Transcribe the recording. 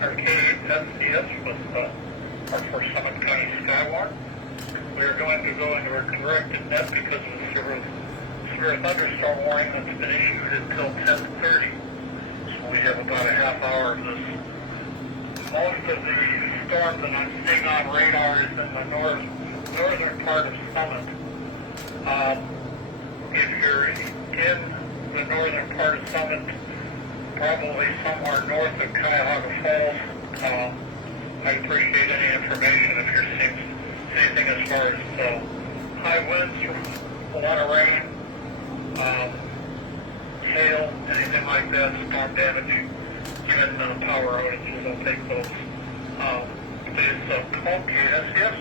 our KSCS with our First Summit County Skywarn. We are going to go into a corrected net because of the severe thunderstorm warning that's been issued until 10:30. So we have about a half hour of this. Most of the storm that I'm seeing on radar is in the northern part of Summit. If you're in the northern part of Summit, probably somewhere north of Cuyahoga Falls, I'd appreciate any information if you're seeing anything as far as high winds from a lot of rain, hail, anything like that, storm damage, even power outages. I'll take those. Please call KSCS.